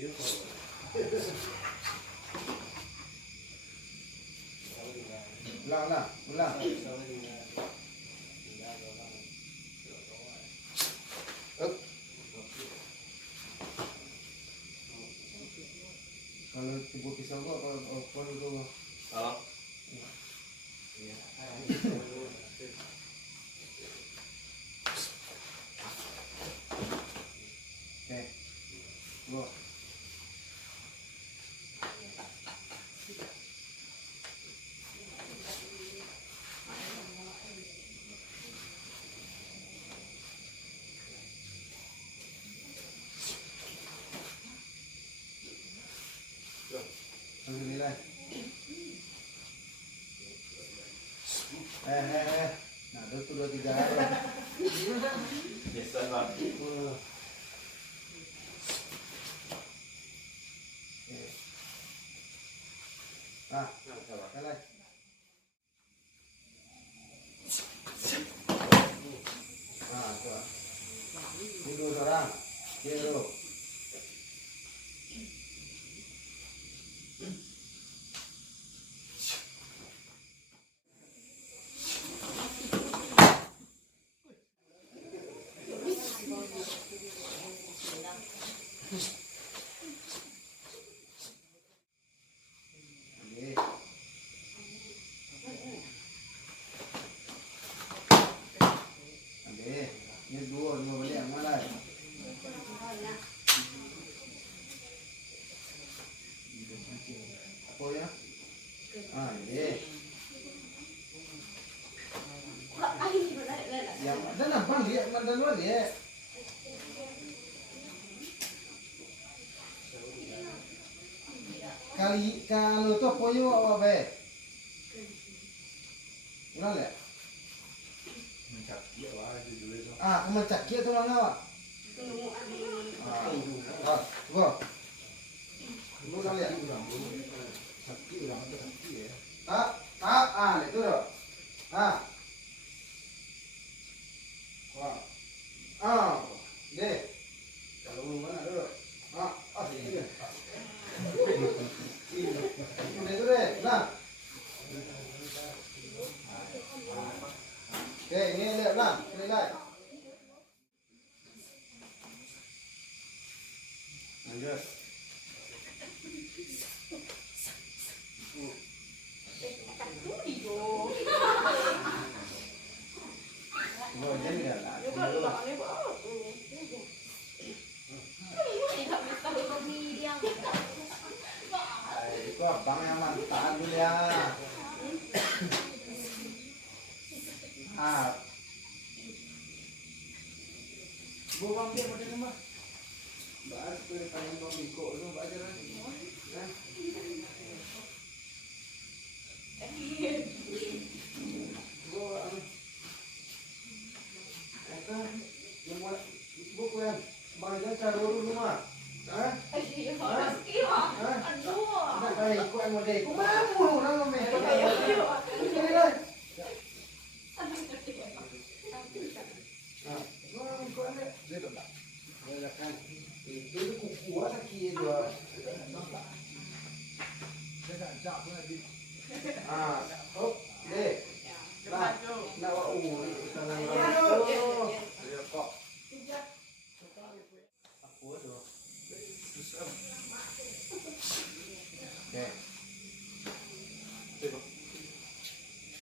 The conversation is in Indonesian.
Ulang lah, ulang. Kalau tipu pisau kok kalau open itu Halo. Iya. Oke. Go. Alhamdulillah. Nah, itu 2-3 hari. Biasa banget. Ah, kalah. Ah, coba. Duduk orang. Duduk. Ini dua balik yang mana? Apa ya? Ah, ini. Yang ada nampak dia, mana luar dia? Kalau tu apa you awak baik? Kenal ya? Ah, kamu cakap tu mana awak? Ah, go. Lu kenal ya? Ah, itu dah. Ah. Wah. Ah, deh. Kalau lu mana dulu? Sini. Itu deh, nah. Oke, ini lihat lah, ini lihat. Lanjut. Jadi dah lah. Itu abang yang mantap dulu ya. Ah. Bang dia macam mana? Bahas ke tanya bang Biko tu baca lah. Buku yang banyak cara rumah. Hah? Nak kaya ikut yang model. Kau mampu orang ramai. Ini lah. Itu kuku lagi dua. Ah, oh.